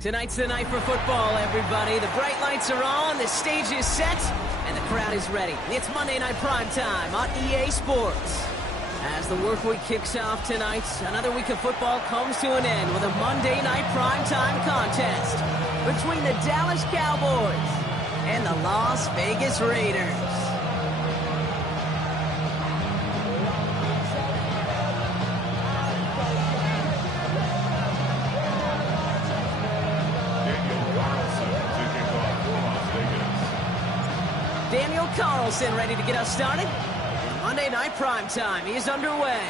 Tonight's the night for football, everybody. The bright lights are on, the stage is set, and the crowd is ready. It's Monday Night Prime Time on EA Sports. As the work week kicks off tonight, another week of football comes to an end with a Monday Night Prime Time contest between the Dallas Cowboys and the Las Vegas Raiders. Daniel Carlson ready to get us started. Monday Night Prime Time is underway.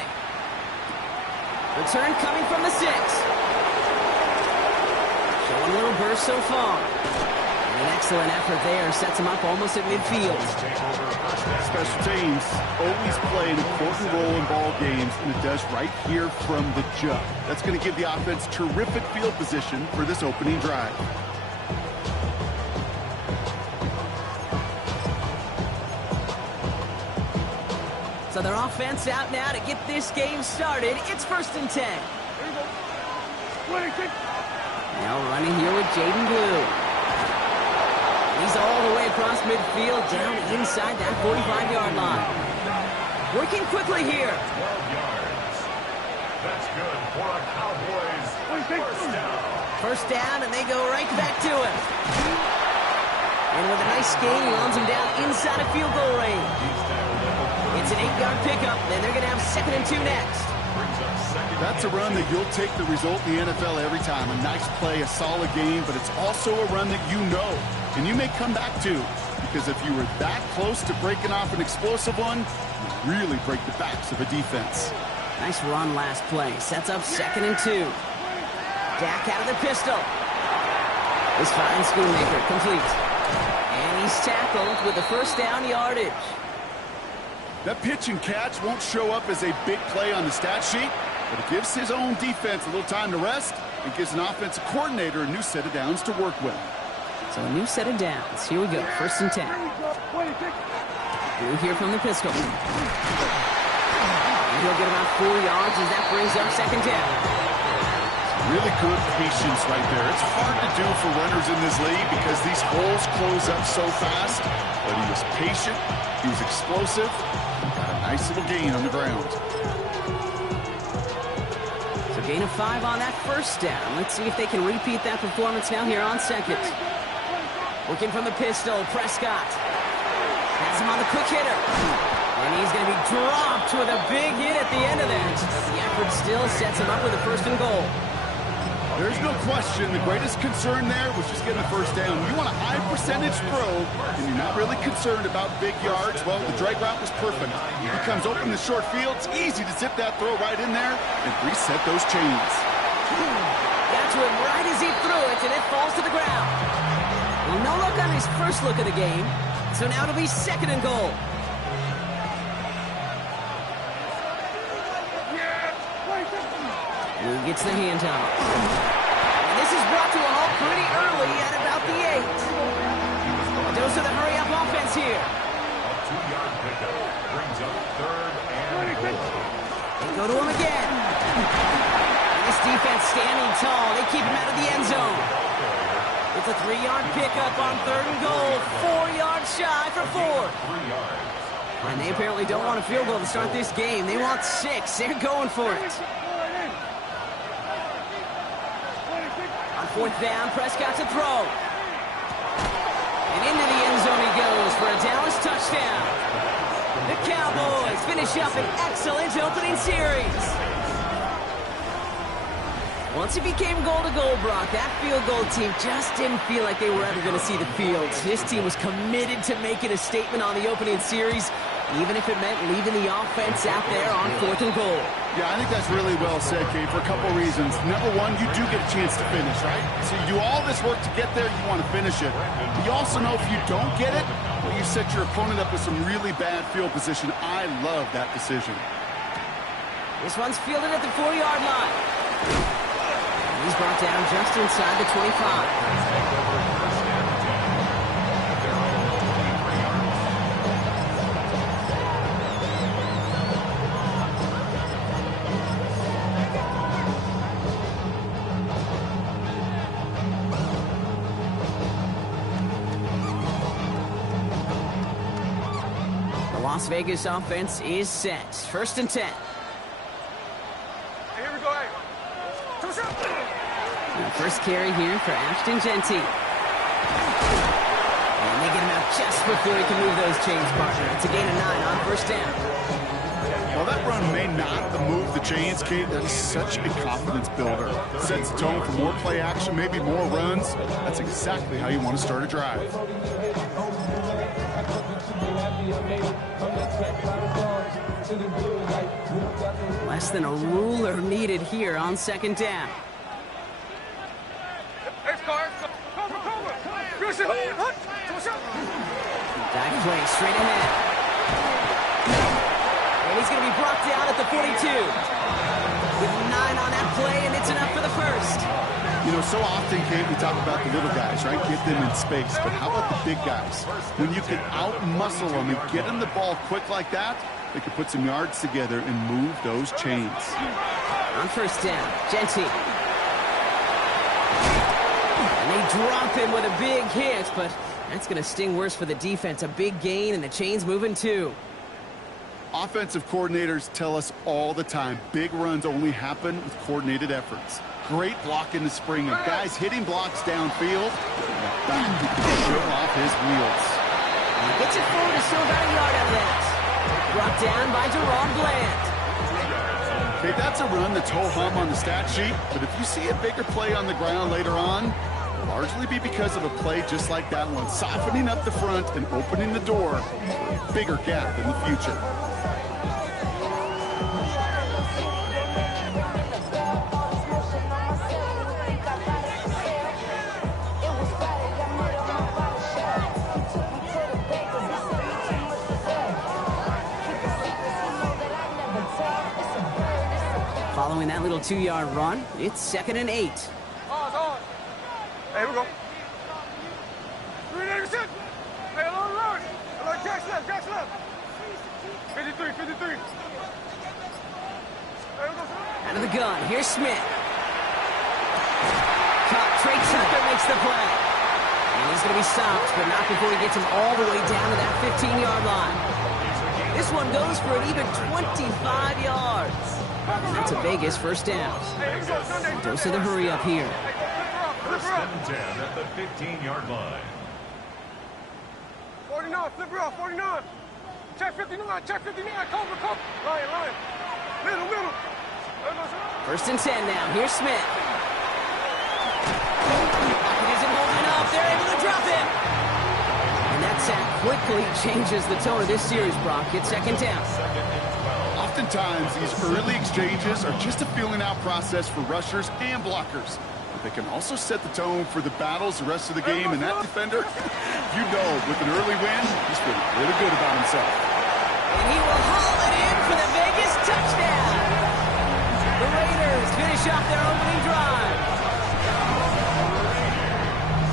Return coming from the 6. Showing a little burst so far. And an excellent effort there sets him up almost at midfield. Special teams always play an important role in ball games, and it does right here from the jump. That's going to give the offense terrific field position for this opening drive. So their offense out now to get this game started. It's 1st and 10. Now running here with Jaden Blue. He's all the way across midfield, down inside that 45-yard line. Working quickly here. 12 yards. That's good for a Cowboys first down. First down, and they go right back to him. And with a nice gain, he runs him down inside of field goal range. It's an 8-yard pickup, and they're going to have 2nd and 2 next. That's a run that you'll take the result in the NFL every time. A nice play, a solid game, but it's also a run that you know, and you may come back to, because if you were that close to breaking off an explosive one, you really break the backs of a defense. Nice run last play. Sets up 2nd and 2. Dak out of the pistol. This fine Schoonmaker complete. And he's tackled with the first down yardage. That pitch and catch won't show up as a big play on the stat sheet, but it gives his own defense a little time to rest and gives an offensive coordinator a new set of downs to work with. So a new set of downs. Here we go. 1st and 10. Blue here from the pistol. And he'll get about 4 yards as that brings up 2nd down. Really good patience right there. It's hard to do for runners in this league because these holes close up so fast, but he was patient, he was explosive, got a nice little gain on the ground. So gain of 5 on that first down. Let's see if they can repeat that performance now here on 2nd. Working from the pistol, Prescott. Has him on the quick hitter. And he's going to be dropped with a big hit at the end of that. The effort still sets him up with a 1st and goal. There's no question the greatest concern there was just getting the first down. You want a high percentage throw, and you're not really concerned about big yards. Well, the drag route was perfect. He comes open the short field. It's easy to zip that throw right in there and reset those chains. Got to him right as he threw it, and it falls to the ground. Well, no luck on his first look of the game, so now it'll be 2nd and goal. Who gets the handoff? And this is brought to a halt pretty early at about the 8. A dose of the hurry-up offense here. A 2-yard pickup brings up 3rd and goal. They go to him again. And this defense standing tall. They keep him out of the end zone. It's a 3-yard pickup on 3rd and goal. 4 yards shy for 4. 3 yards. And they apparently don't want a field goal to start this game. They want 6. They're going for it. On 4th down, Prescott to throw. And into the end zone he goes for a Dallas touchdown. The Cowboys finish up an excellent opening series. Once it became goal-to-goal, Brock, that field goal team just didn't feel like they were ever going to see the field. This team was committed to making a statement on the opening series, even if it meant leaving the offense out there on 4th and goal. Yeah, I think that's really well said, Kate, for a couple of reasons. Number one, you do get a chance to finish, right? So you do all this work to get there, you want to finish it. But you also know if you don't get it, well, you set your opponent up with some really bad field position. I love that decision. This one's fielded at the 4-yard line. He's brought down just inside the 25. Las Vegas offense is set. 1st and 10. Hey, here we go. Hey. And first carry here for Ashton Genty. And they get him out just before he can move those chains, partner. It's a gain of 9 on 1st down. Well, that run may not move the chains, Kate. That is such a confidence builder. Sets the tone for more play action, maybe more runs. That's exactly how you want to start a drive. Less than a ruler needed here on 2nd down. Dive play straight ahead. And he's going to be brought down at the 42. With 9 on that play, and it's enough for the 1st. You know, so often, Kate, we talk about the little guys, right? Get them in space. But how about the big guys? When you can out-muscle them and get them the ball quick like that, they can put some yards together and move those chains. On 1st down, Genty. And they drop him with a big hit, but that's going to sting worse for the defense. A big gain, and the chains moving too. Offensive coordinators tell us all the time, big runs only happen with coordinated efforts. Great block in the spring, and guys hitting blocks downfield. Back he can show off his wheels. He gets it forward to still about a yard out of that. Brought down by Jerron Bland. Okay, that's a run that's ho-hum on the stat sheet, but if you see a bigger play on the ground later on, it'll largely be because of a play just like that one, softening up the front and opening the door for a bigger gap in the future. Following that little 2-yard run, it's 2nd and 8. Hey, here we go. 386. Hey, long run. Jack's left. 53. Hey, Out of the gun, here's Smith. Caught, Trey Tucker makes the play. And he's going to be stopped, but not before he gets him all the way down to that 15-yard line. This one goes for an even 25 yards. And that's a Vegas 1st down. Dose of the hurry up here. 1st and 10 at the 15-yard line. 49, flip her off, 49. Check 59, cover. Line. Middle. 1st and 10 now. Here's Smith. He isn't holding up. They're able to drop him. And that sack quickly changes the tone of this series, Brock. It's 2nd down. Oftentimes, these early exchanges are just a feeling-out process for rushers and blockers. But they can also set the tone for the battles the rest of the game, and that defender, you know, with an early win, he's feeling really good about himself. And he will haul it in for the Vegas touchdown. The Raiders finish off their opening drive.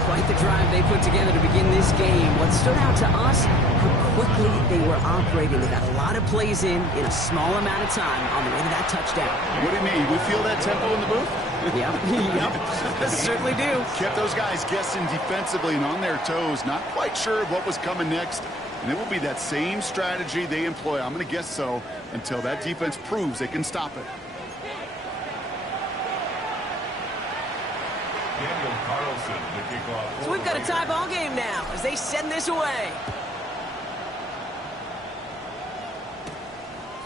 Quite the drive they put together to begin this game. What stood out to us, how quickly they were operating. They got a lot of plays in a small amount of time on the way to that touchdown. What do you mean? We feel that tempo in the booth? Yep. Certainly do. Kept those guys guessing defensively and on their toes, not quite sure of what was coming next. And it will be that same strategy they employ, I'm going to guess so, until that defense proves they can stop it. So we've got a tie ball game now as they send this away.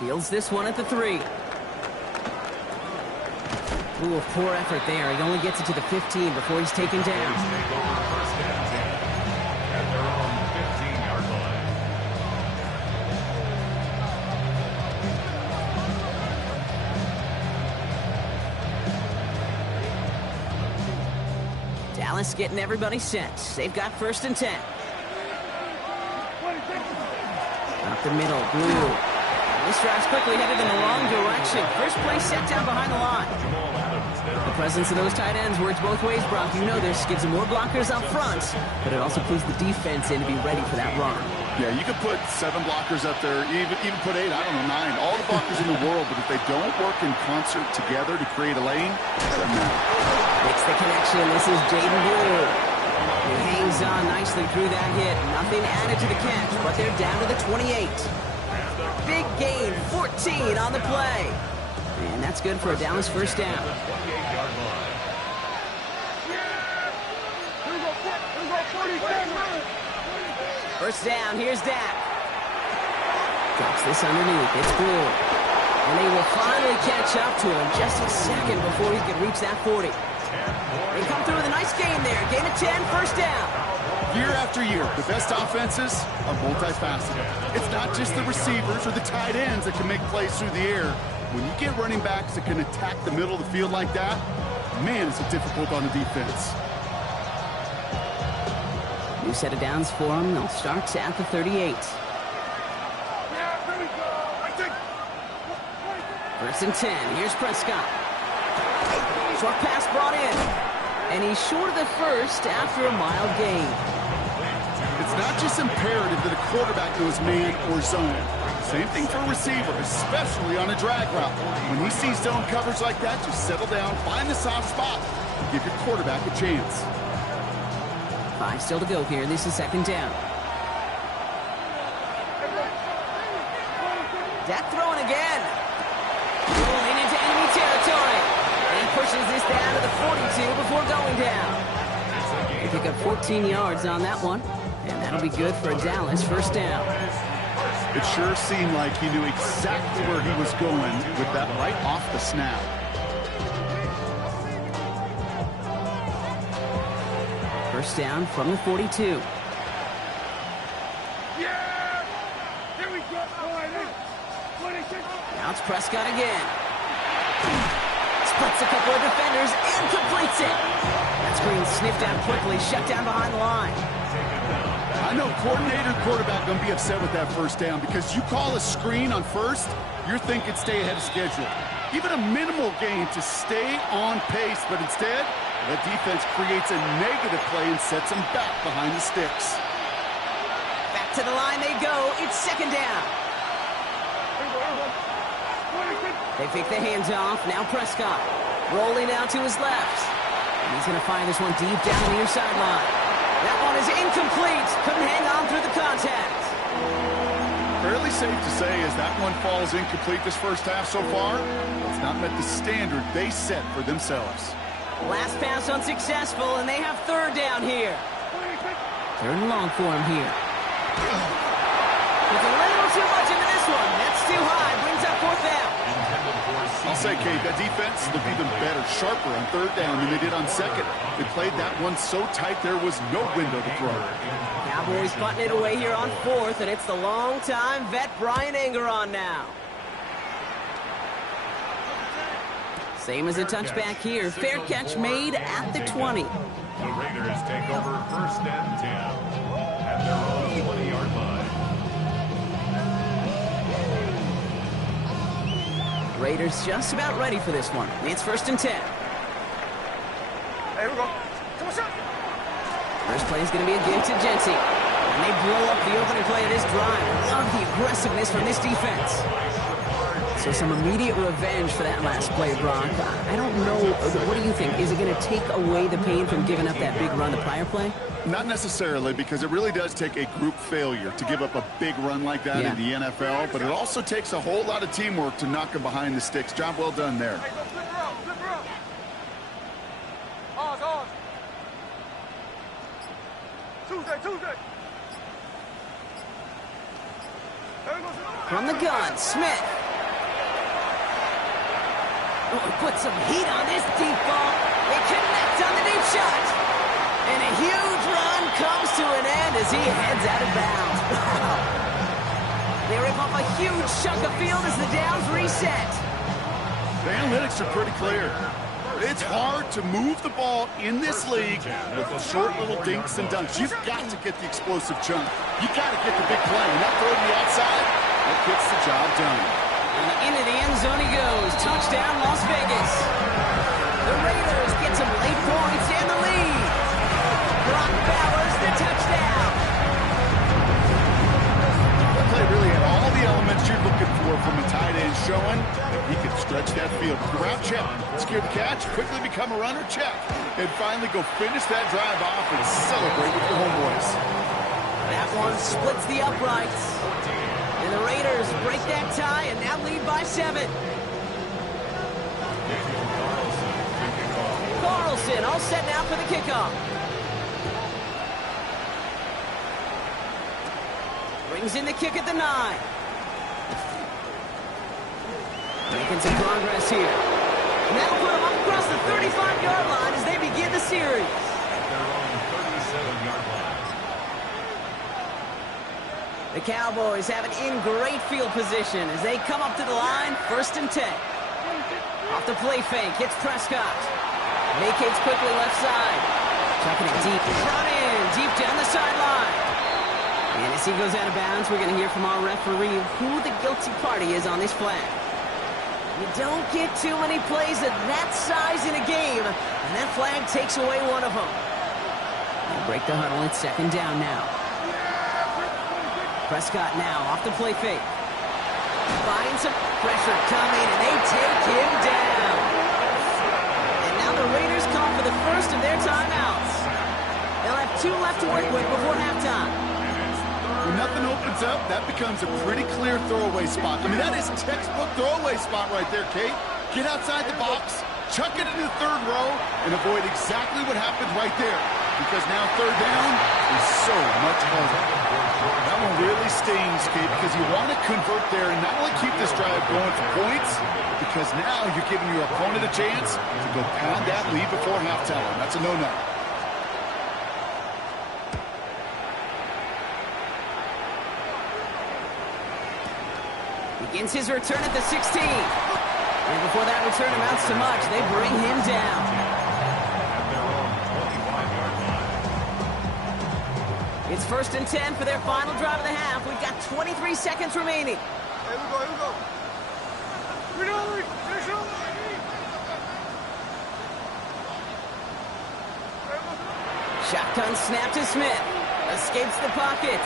Fields this one at the 3. Ooh, poor effort there. He only gets it to the 15 before he's taken down. Dallas getting everybody set. They've got 1st and 10. Up the middle, Blue. This drive's quickly headed in the wrong direction. First play set down behind the line. The presence of those tight ends works both ways, Brock. You know this. Gives them more blockers up front, but it also clues the defense in to be ready for that run. Yeah, you could put 7 blockers up there, even put 8, I don't know, 9. All the blockers in the world, but if they don't work in concert together to create a lane, it doesn't matter. Makes the connection. This is Jaden Blue. He hangs on nicely through that hit. Nothing added to the catch, but they're down to the 28. Big gain, 14 on the play. And that's good for a Dallas first down. First down, here's Dak. Drops this underneath, it's Blue. And they will finally catch up to him just a second before he can reach that 40. They come through with a nice gain there. Gain of 10, first down. Year after year, the best offenses are multifaceted. It's not just the receivers or the tight ends that can make plays through the air. When you get running backs that can attack the middle of the field like that, man, is it difficult on the defense. New set of downs for them. They'll start at the 38. First and 10. Here's Prescott. Short pass brought in. And he's short of the first after a mild gain. It's not just imperative that a quarterback knows man or zone. Same thing for a receiver, especially on a drag route. When he sees zone coverage like that, just settle down, find the soft spot, and give your quarterback a chance. 5 still to go here. This is second down. Dak throwing again. Rolling into enemy territory. And he pushes this down to the 42 before going down. They pick up 14 yards on that one. And that'll be good for a Dallas first down. It sure seemed like he knew exactly where he was going with that right off the snap. First down from the 42. Yeah! Here we go! Now it's Prescott again. Splits a couple of defenders and completes it. That screen sniffed out quickly, shut down behind the line. I know coordinator and quarterback going to be upset with that first down because you call a screen on first, you're thinking stay ahead of schedule. Even a minimal gain to stay on pace, but instead, the defense creates a negative play and sets them back behind the sticks. Back to the line they go. It's second down. They pick the hands off. Now Prescott rolling out to his left. And he's going to fire this one deep down the near sideline. That one is incomplete. Couldn't hang on through the contact. Fairly safe to say as that one falls incomplete this first half so far, it's not met the standard they set for themselves. Last pass unsuccessful, and they have third down here. Third and long for him here. With a little too much into this one. That's too high. Brings up fourth down. I'll say, Kate, that defense looked even better, sharper on third down than they did on second. They played that one so tight there was no window to throw. Cowboys butting it away here on fourth, and it's the long-time vet Brian Anger on now. Same as a touchback here. Fair catch made at the 20. The Raiders take over first and 10 at their own 20-yard line. Raiders just about ready for this one. It's first and 10. Hey, here we go. Come on, shot. First play is going to be a give to Jency. And they blow up the opening play of this drive. Love the aggressiveness from this defense. So some immediate revenge for that last play, Brock. I don't know. What do you think? Is it going to take away the pain from giving up that big run the prior play? Not necessarily, because it really does take a group failure to give up a big run like that in the NFL, but it also takes a whole lot of teamwork to knock them behind the sticks. Job well done there. Hey, go flip her out, flip her out. Ours. Tuesday. From the gun, Smith. Oh, he put some heat on this deep ball. They connect on the deep shot. And a huge run comes to an end as he heads out of bounds. Wow. They rip off a huge chunk of field as the downs reset. The analytics are pretty clear. It's hard to move the ball in this league with short little dinks and dunks. You've got to get the explosive chunk. You've got to get the big play. And that throw to the outside, that gets the job done. And into the end zone he goes. Touchdown, Las Vegas. The Raiders get some late points and the lead. Brock Bowers, the touchdown. That play really had all the elements you're looking for from a tight end, showing that he could stretch that field. Route check, secure the catch, quickly become a runner, check, and finally go finish that drive off and celebrate with the homeboys. That That one splits the uprights. And the Raiders break that tie and now lead by 7. Carlson all set now for the kickoff. Brings in the kick at the 9. Making some progress here. And that'll put them up across the 35-yard line as they begin the series. At their own 37-yard line. The Cowboys have it in great field position as they come up to the line, 1st and 10. Off the play fake, hits Prescott. Vacates quickly left side. Chucking it deep, brought in, deep down the sideline. And as he goes out of bounds, we're going to hear from our referee who the guilty party is on this flag. You don't get too many plays of that size in a game, and that flag takes away one of them. They break the huddle, it's 2nd down now. Prescott now off the play fake. Finds some pressure coming, and they take him down. And now the Raiders call for the first of their timeouts. They'll have 2 left to work with before halftime. When nothing opens up, that becomes a pretty clear throwaway spot. I mean, that is textbook throwaway spot right there, Kate. Get outside the box, chuck it into the 3rd row, and avoid exactly what happened right there. Because now 3rd down is so much harder. That one really stings, Kate, because you want to convert there and not only keep this drive going for points, because now you're giving your opponent a chance to go pound that lead before halftime. That's a no-no. Begins his return at the 16. And before that return amounts to much, they bring him down. At their own 25-yard line. It's 1st and 10 for their final drive of the half. We've got 23 seconds remaining. Here we go, here we go. Shotgun snap to Smith. Escapes the pocket.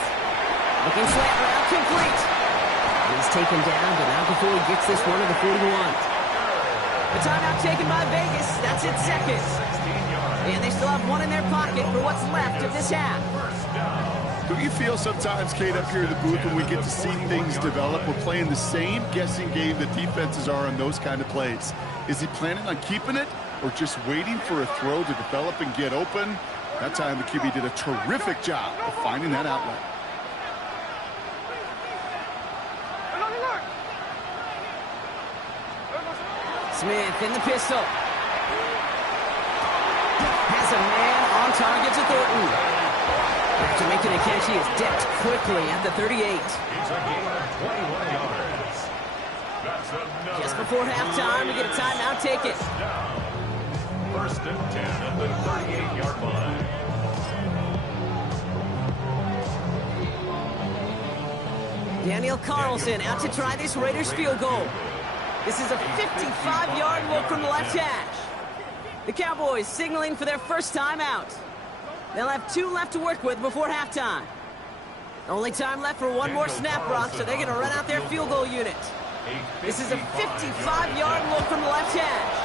Looking slant route complete. He's taken down, but not before he gets this one to the 41. The timeout taken by Vegas. That's its 2nd. And they still have 1 in their pocket for what's left of this half. Don't you feel sometimes, Kate, up here in the booth when we get to see things develop, we're playing the same guessing game that defenses are on those kind of plays? Is he planning on keeping it or just waiting for a throw to develop and get open? That time the QB did a terrific job of finding that outlet. Smith in the pistol. Has a man on target to Thornton. After making a catch, he is decked quickly at the 38. He's a gain of 21 yards. That's another. Just before halftime, we get a timeout taken. Down. 1st and 10 at the 38-yard line. Daniel Carlson out to try this Raiders field goal. This is a 55-yard look from the left hash. The Cowboys signaling for their first time out. They'll have 2 left to work with before halftime. Only time left for 1 more snap rock, so they're going to run out their field goal unit. This is a 55-yard look from the left hash.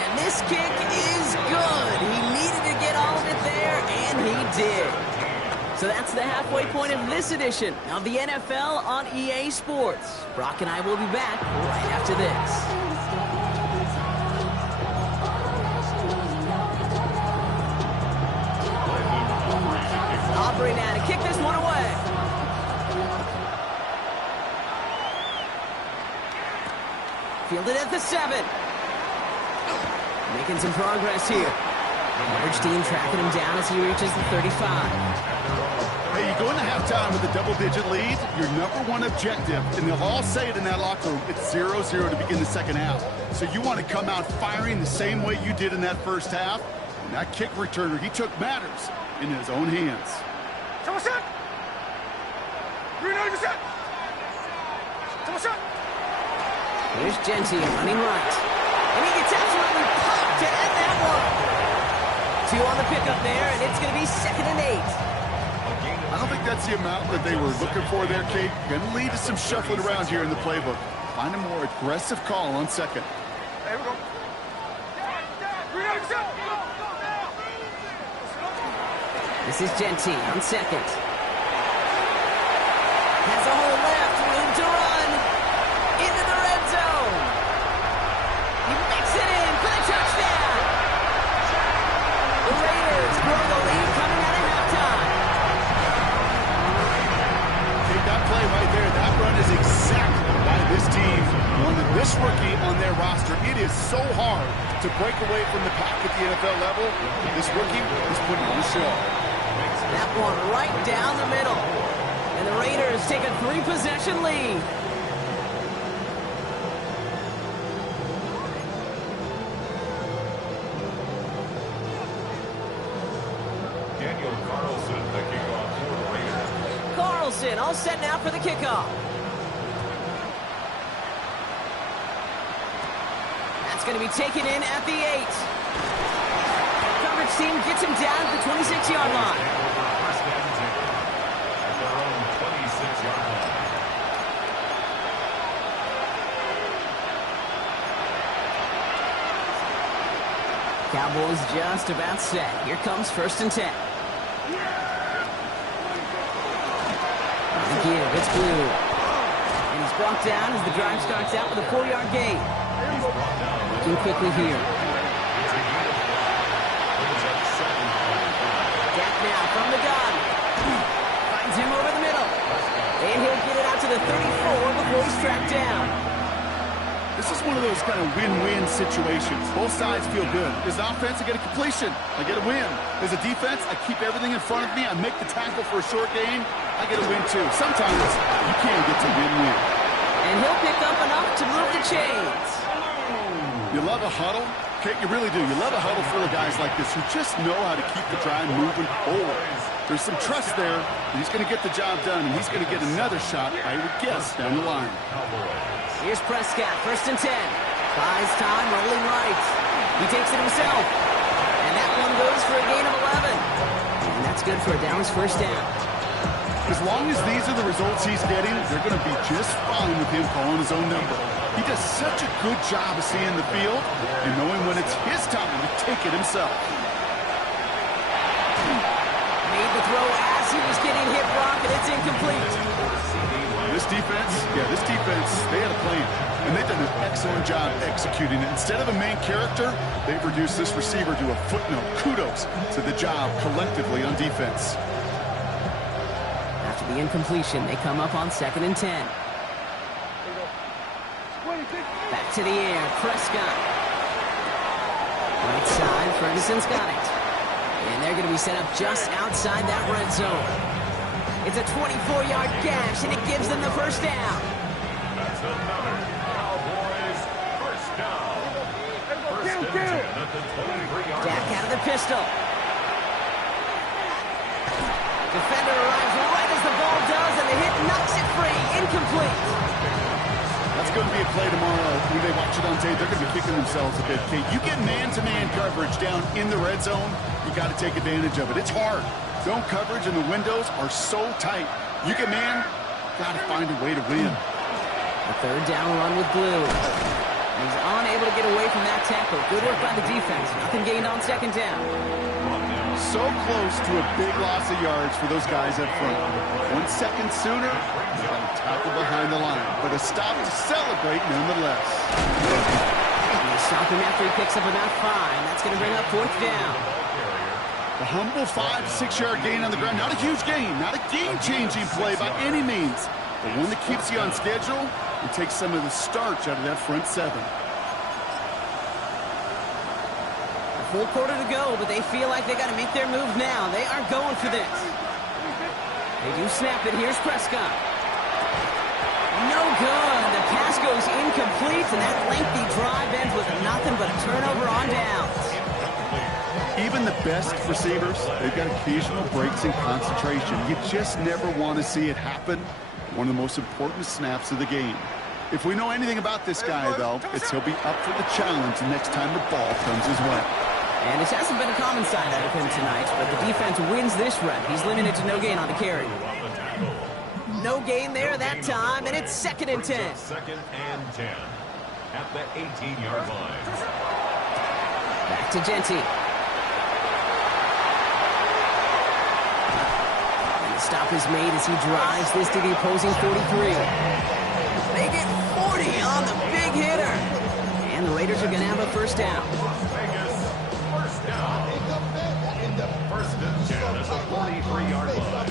And this kick is good. He needed to get all of it there, and he did. So that's the halfway point of this edition of the NFL on EA Sports. Brock and I will be back right after this. Aubrey now to kick this one away. Fielded at the 7. Making some progress here. Coverage team tracking him down as he reaches the 35. Hey, you go into halftime with a double-digit lead, your #1 objective, and they'll all say it in that locker room, it's 0-0 to begin the second half. So you want to come out firing the same way you did in that first half. And that kick returner, he took matters in his own hands. Here's Gentile running right. And he gets absolutely popped to end that one. 2 on the pickup there, and it's going to be 2nd and 8. I don't think that's the amount that they were looking for there, Kate. Going to lead to some shuffling around here in the playbook. Find a more aggressive call on 2nd. There we go. This is Genty on second. Has a hole left, room to run. Into the red zone. He makes it in for the touchdown. The Raiders grow the lead coming out of halftime. Take that play right there. That run is exactly why this team wanted this rookie on their roster. It is so hard to break away from the pack at the NFL level. This rookie is putting on a show. That one right down the middle. And the Raiders take a 3-possession lead. Daniel Carlson, the kickoff for the Raiders. Carlson all set now for the kickoff. That's going to be taken in at the 8. Coverage team gets him down at the 26-yard line. First and 10 at their own 26-yard line. Cowboys just about set. Here comes first and 10. Again, it's Blue. And he's brought down as the drive starts out with a 4-yard gain. Looking quickly here. Dak now from the gun. Finds him over the middle. And he'll get it out to the 34 before he's tracked down. This is one of those kind of win-win situations. Both sides feel good. As an offense, I get a completion. I get a win. As a defense, I keep everything in front of me. I make the tackle for a short gain. I get a win, too. Sometimes you can't get to win-win. And he'll pick up enough to move the chains. You love a huddle? Okay, you really do. You love a huddle full of guys like this who just know how to keep the drive moving forward. There's some trust there. He's going to get the job done, and he's going to get another shot, I would guess, down the line. Here's Prescott, first and 10. Buys time, rolling right. He takes it himself. And that one goes for a gain of 11. And that's good for a Dallas first down. As long as these are the results he's getting, they're going to be just fine with him calling his own number. He does such a good job of seeing the field and knowing when it's his time to take it himself. Made the throw as he was getting hit, Brock, and it's incomplete. This defense, they had a plan, and they've done an excellent job executing it. Instead of a main character, they've reduced this receiver to a footnote. Kudos to the job collectively on defense. After the incompletion, they come up on second and 10. Back to the air, Prescott. Right side, Ferguson's got it. And they're going to be set up just outside that red zone. It's a 24-yard gash, and it gives them the first down. That's another Cowboys first down. First and 10 at the 23-yard line. Dak out of the pistol. Defender arrives right as the ball does, and the hit knocks it free. Incomplete. That's going to be a play tomorrow. When they watch it on tape, they're going to be kicking themselves a bit. Okay, you get man-to-man coverage down in the red zone, you got to take advantage of it. It's hard. Zone coverage and the windows are so tight. You get man, got to find a way to win. A third down run with Blue. He's unable to get away from that tackle. Good work by the defense. Nothing gained on second down. So close to a big loss of yards for those guys up front. 1 second sooner, they got a tackle behind the line. But a stop to celebrate nonetheless. They stop him after he picks up about 5. That's going to bring up fourth down. A humble 5-6 yard gain on the ground. Not a huge gain, not a game-changing play by any means, but one that keeps you on schedule and takes some of the starch out of that front 7. A full quarter to go, but they feel like they got to make their move now. They are going for this. They do snap it. Here's Prescott. No good. The pass goes incomplete, and that lengthy drive ends with nothing but a turnover on downs. Even the best receivers, they've got occasional breaks in concentration. You just never want to see it happen. One of the most important snaps of the game. If we know anything about this guy, though, it's he'll be up for the challenge next time the ball comes his way. And this hasn't been a common side out of him tonight, but the defense wins this rep. He's limited to no gain on the carry. No gain there that time, and it's second and 10. Second and 10 at the 18-yard line. Back to Genty. stop is made as he drives this to the opposing 43. They get 40 on the big hitter. And the Raiders are going to have a first down. Vegas, first down. First and 10 at the 43-yard line.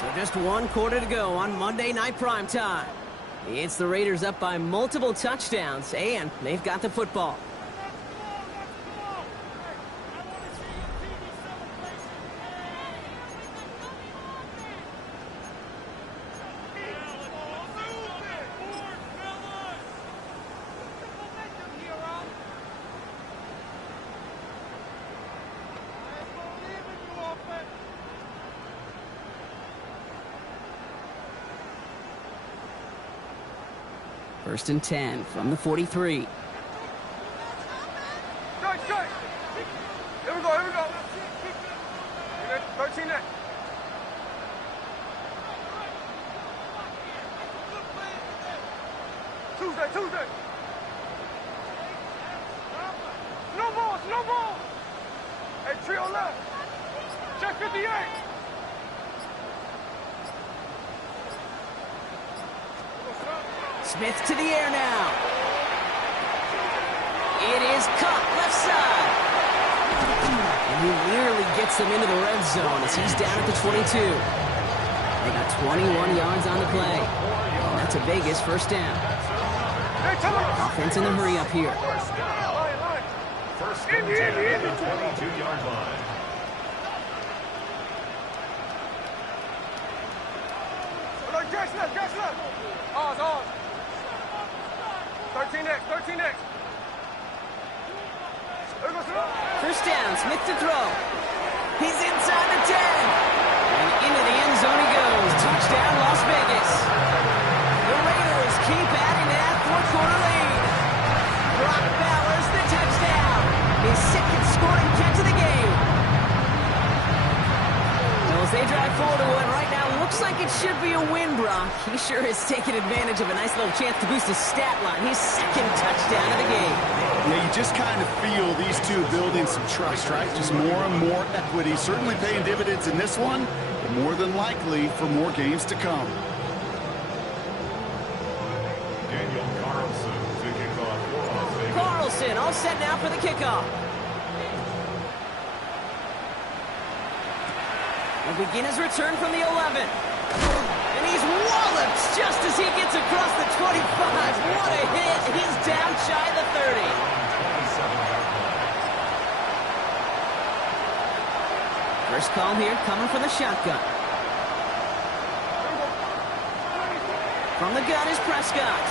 So just 1 quarter to go on Monday Night Primetime. It's the Raiders up by multiple touchdowns, and they've got the football. First and 10 from the 43. Here we go, here we go. 13 next. Tuesday. No balls. Hey, trio left. Check 58. Smith to the air now. It is caught left side. And he nearly gets them into the red zone as he's down at the 22. They got 21 yards on the play. And that's a Vegas first down. Offense in the hurry up here. First and 10 at the 22-yard line. Gas left. Ours. 13 next. First down, Smith to throw. He's inside the 10. And into the end zone he goes. Touchdown, Las Vegas. The Raiders keep adding to that 4-quarter lead. Brock Bowers the touchdown. His second scoring catch of the game. Well, as they drive forward to what right now looks like it should be a win, Brock. He sure has taken advantage of a nice little chance to boost his stat line. His second touchdown of the game. Yeah, you just kind of feel these two building some trust, right? Just more and more equity. Certainly paying dividends in this one, but more than likely for more games to come. Carlson all set now for the kickoff. Will begin his return from the 11. And he's walloped just as he gets across the 25. What a hit. He's down shy of the 30. First call here coming from the shotgun. From the gun is Prescott.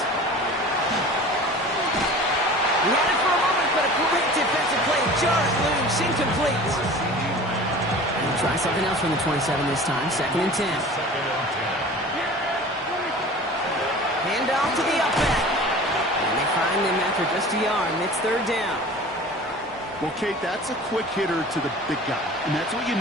He had it for a moment, but a great defensive play. Jarrett loose, incomplete. He'll try something else from the 27 this time. Second and 10. Hand off to the up back. And they find him after just a yard, and it's third down. Well, Kate, that's a quick hitter to the big guy, and that's what you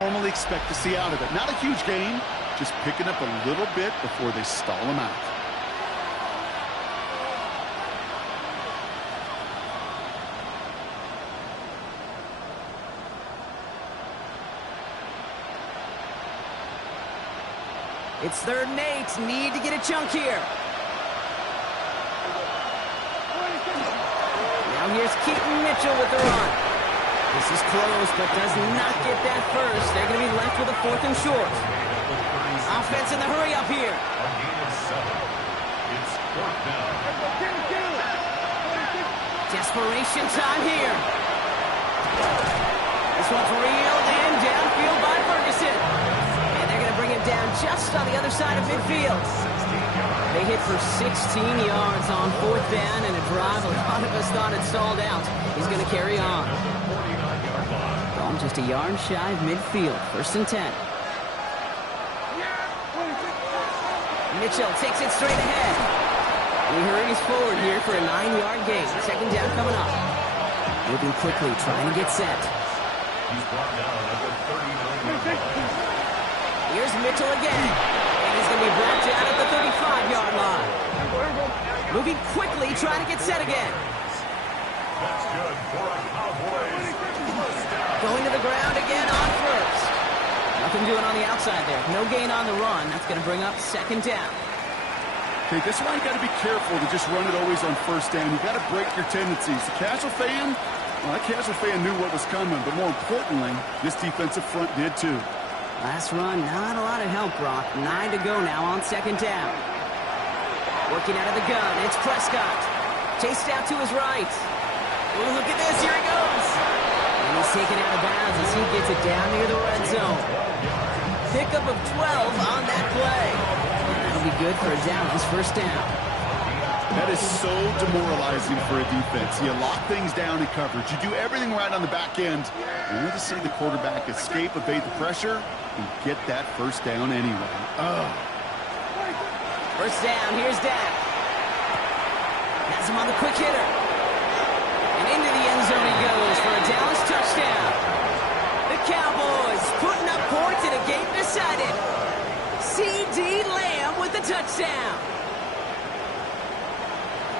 normally expect to see out of it. Not a huge gain, just picking up a little bit before they stall him out. It's third and 8. Need to get a chunk here. Now here's Keaton Mitchell with the run. This is close, but does not get that first. They're going to be left with a 4th and short. Offense in the hurry up here. It's 4th down. Desperation time here. This one's reeled in downfield by Ferguson. And they're going to bring him down just on the other side of midfield. They hit for 16 yards on 4th down, and a drive a lot of us thought had stalled out. He's going to carry on. Just a yard shy of midfield. 1st and 10. Mitchell takes it straight ahead. He hurries forward here for a 9-yard gain. Second down coming up. Moving quickly, trying to get set. He's brought down at the 39. Here's Mitchell again. And he's going to be brought down at the 35-yard line. Moving quickly, trying to get set again. That's good for a Cowboys first down. Going to the ground again on first. Nothing doing on the outside there. No gain on the run. That's going to bring up second down. Okay, this is why you got to be careful to just run it always on first down. You got to break your tendencies. The casual fan, well, that casual fan knew what was coming, but more importantly, this defensive front did too. Last run, not a lot of help, Brock. 9 to go now on second down. Working out of the gun, it's Prescott. Chased out to his right. Oh, look at this, here he goes. And he's taken out of bounds as he gets it down near the red zone. Pickup of 12 on that play. That'll be good for a Dallas first down. That is so demoralizing for a defense. You lock things down in coverage. You do everything right on the back end. And you're to see the quarterback escape, evade the pressure, and get that first down anyway. Oh. First down, here's Dak. Has him on the quick hitter. And into the end zone he goes for a Dallas touchdown. The Cowboys putting up points in a game decided. C.D. Lamb with the touchdown.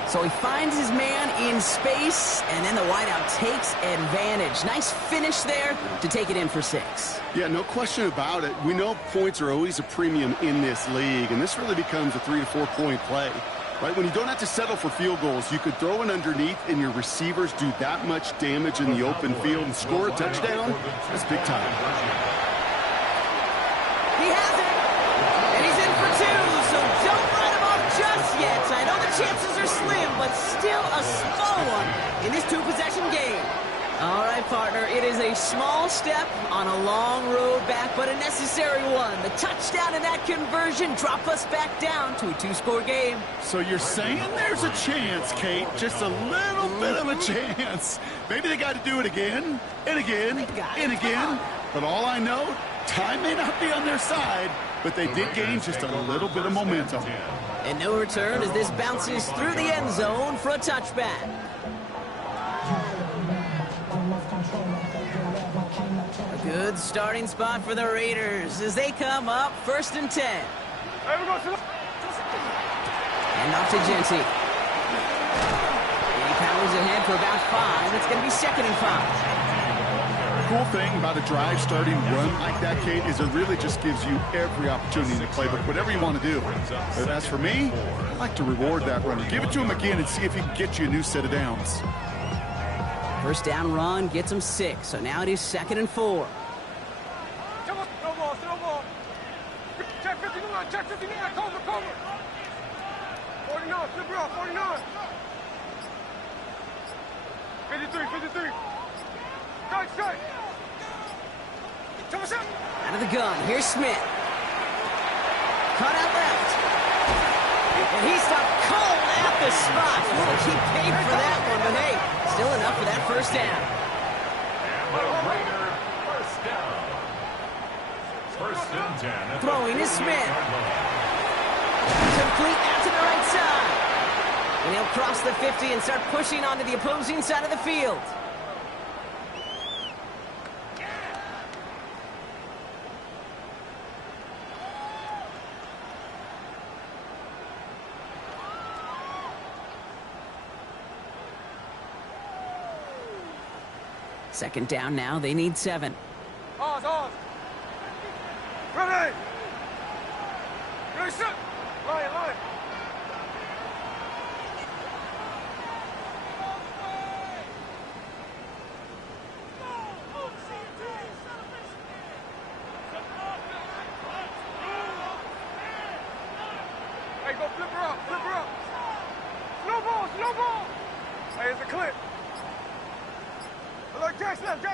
So he finds his man in space, and then the wideout takes advantage. Nice finish there to take it in for 6. Yeah, no question about it. We know points are always a premium in this league, and this really becomes a 3 to 4 point play. Right? When you don't have to settle for field goals, you could throw it underneath and your receivers do that much damage in the open field and score a touchdown. That's big time. He has it, and he's in for 2, so don't write him off just yet. I know the chances are slim, but still a small one in this 2-possession game. All right, partner, it is a small step on a long road back, but a necessary one. The touchdown and that conversion drop us back down to a 2-score game. So you're saying there's a chance, Kate, just a little bit of a chance. Maybe they got to do it again, and again, and again. But all I know, time may not be on their side, but they did gain just a little bit of momentum. And no return as this bounces through the end zone for a touchback. A good starting spot for the Raiders as they come up 1st and 10. And off to Genty. And he powers ahead for about 5. It's going to be 2nd and 5. The cool thing about a drive starting run like that, Kate, is it really just gives you every opportunity to play whatever you want to do. But as for me, I like to reward that runner. Give it to him again and see if he can get you a new set of downs. First down run gets him 6, so now it is 2nd and 4. Check 59, check 59, cover. 49, flip it off, 49. 53. Strike. Out of the gun, here's Smith. Cut out left. And he stopped cold at the spot. He paid for that one, but hey, still enough for that first down. And the Raider first down. 1st and 10. Throwing is Smith. Complete out to the right side. And he'll cross the 50 and start pushing onto the opposing side of the field. Second down now, they need 7. Ours. Ready, set. Line. Hey, go flip her up. Slow ball. Hey, it's a clip. Look, Jack's left.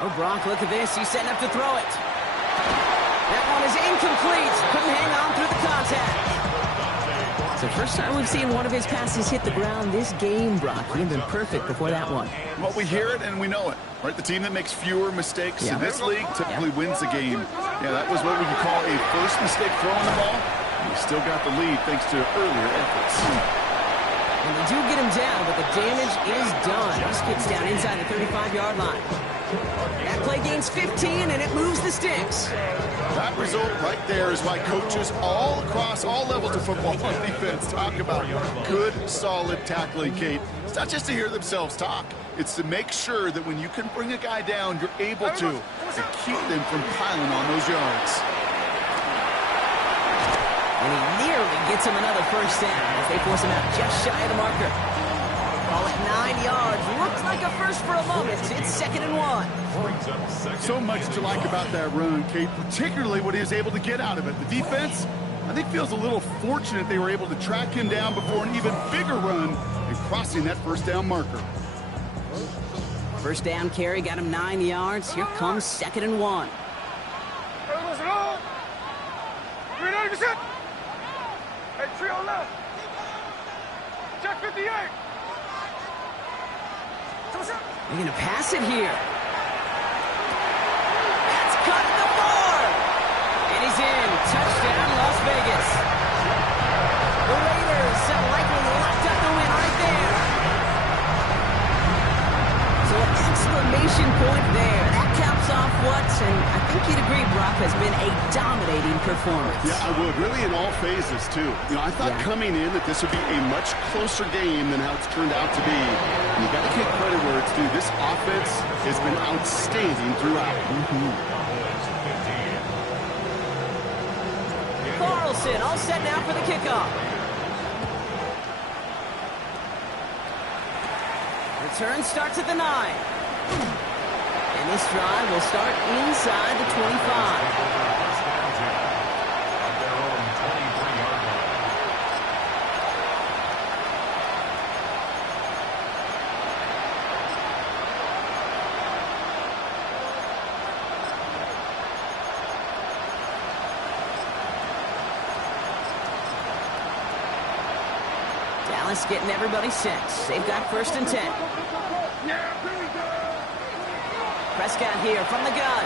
Oh, Brock, look at this. He's setting up to throw it. That one is incomplete. Couldn't hang on through the contact. It's the first time we've seen one of his passes hit the ground this game, Brock. He had been perfect before that one. Well, we hear it and we know it, right? The team that makes fewer mistakes in this league typically wins the game. Yeah, that was what we could call a first mistake throwing the ball. We still got the lead thanks to earlier efforts. And they do get him down, but the damage is done. He skips down inside the 35-yard line. That play gains 15, and it moves the sticks. That result right there is why coaches all across all levels of football on defense talk about good, solid tackling, Kate. It's not just to hear themselves talk. It's to make sure that when you can bring a guy down, you're able to keep them from piling on those yards. And he nearly gets him another first down as they force him out just shy of the marker. Call it 9 yards. Looks like a first for a moment. It's 2nd and 1. So much to like about that run, Kate, particularly what he was able to get out of it. The defense, I think, feels a little fortunate they were able to track him down before an even bigger run and crossing that first down marker. First down carry got him 9 yards. Here comes 2nd and 1. Hey, trio left. Check 58. They're going to pass it here. That's cut at the 4. And he's in. Touchdown, Las Vegas. The Raiders have likely locked up the win right there. So an exclamation point there. That caps off what, and I think you'd agree, Brock, has been a dominating performance. Yeah, I would. Really in all phases, too. You know, I thought coming in that this would be a much closer game than how it's turned out to be. And you got to give credit where it's due. This offense has been outstanding throughout. Carlson all set now for the kickoff. Return starts at the 9. And this drive will start inside the 25. Dallas getting everybody set. They've got 1st and 10. Prescott here from the gun.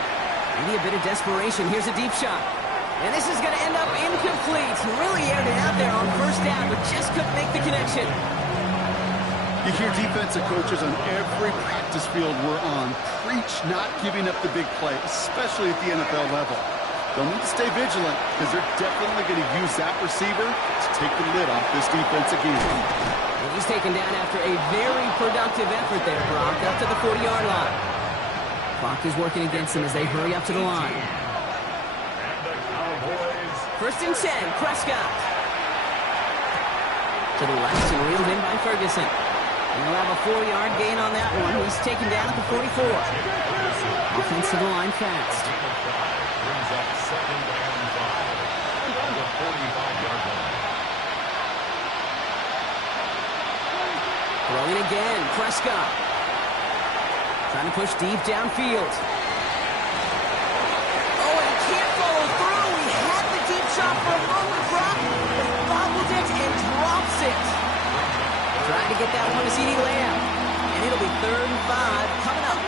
Maybe a bit of desperation. Here's a deep shot. And this is going to end up incomplete. Really aired it out there on 1st down, but just couldn't make the connection. You hear defensive coaches on every practice field we're on preach not giving up the big play, especially at the NFL level. They'll need to stay vigilant because they're definitely going to use that receiver to take the lid off this defense again. And he's taken down after a very productive effort there, Brock, up to the 40-yard line. Clock is working against them as they hurry up to the line. 1st and 10, Prescott. To the left and reeled in by Ferguson. And he'll have a 4-yard gain on that one. He's taken down at the 44. Offense to the line fast. Brings up 2nd and 5 on the 45-yard line. Throwing again, Prescott. Trying to push deep downfield. Oh, and can't follow through. He had the deep shot for a moment, Brock, but bobbled it and drops it. Trying to get that one to CD Lamb. And it'll be 3rd and 5 coming up.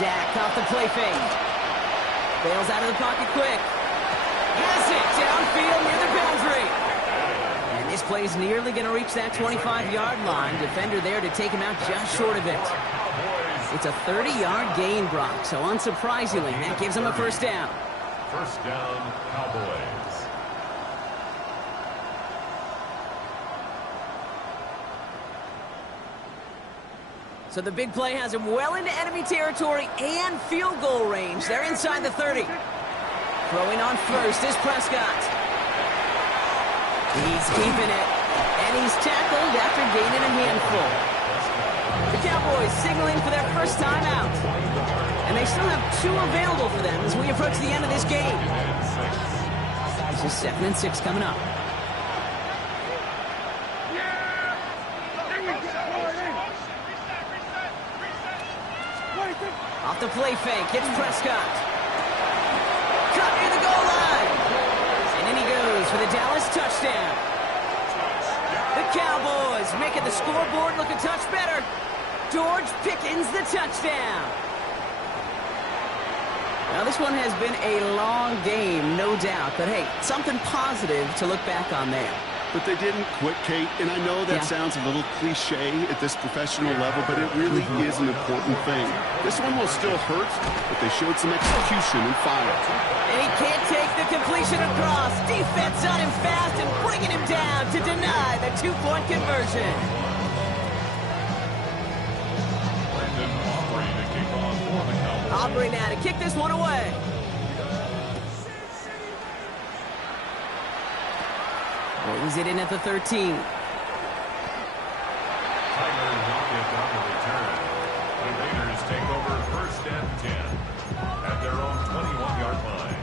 Dak off the play fake. Bails out of the pocket quick. Has it downfield near the boundary. And this play is nearly going to reach that 25-yard line. Defender there to take him out just short of it. It's a 30-yard gain, Brock. So unsurprisingly, that gives him a 1st down. 1st down, Cowboys. So the big play has him well into enemy territory and field goal range. They're inside the 30. Throwing on 1st is Prescott. He's keeping it. And he's tackled after gaining a handful. The Cowboys signaling for their 1st time out. And they still have 2 available for them as we approach the end of this game. This is 2nd and 6 coming up. Off the play fake, it's Prescott. Cut near the goal line. And in he goes for the Dallas touchdown. The Cowboys making the scoreboard look a touch better. George Pickens the touchdown. Now, this one has been a long game, no doubt. But, hey, something positive to look back on there. But they didn't quit, Kate, and I know that sounds a little cliche at this professional level, but it really is an important thing. This one will still hurt, but they showed some execution and fire. And he can't take the completion across. Defense on him fast and bringing him down to deny the two-point conversion. Aubrey now to kick this one away. Rolls it in at the 13. Tigers knock it on the return. The Raiders take over 1st and 10 at their own 21-yard line.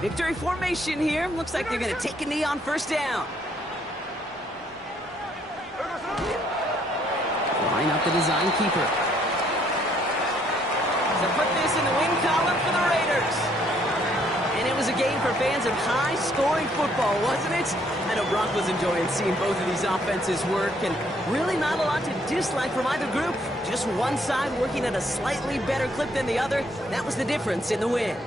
Victory formation here. Looks like they're going to take a knee on 1st down. Line up the design keeper. So put this in the win column for the Raiders. And it was a game for fans of high-scoring football, wasn't it? I know Brock was enjoying seeing both of these offenses work, and really not a lot to dislike from either group. Just one side working at a slightly better clip than the other. That was the difference in the win.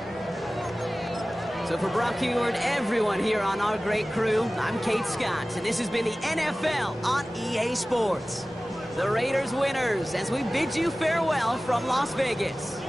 So for Brock Huard, everyone here on our great crew, I'm Kate Scott, and this has been the NFL on EA Sports. The Raiders winners as we bid you farewell from Las Vegas.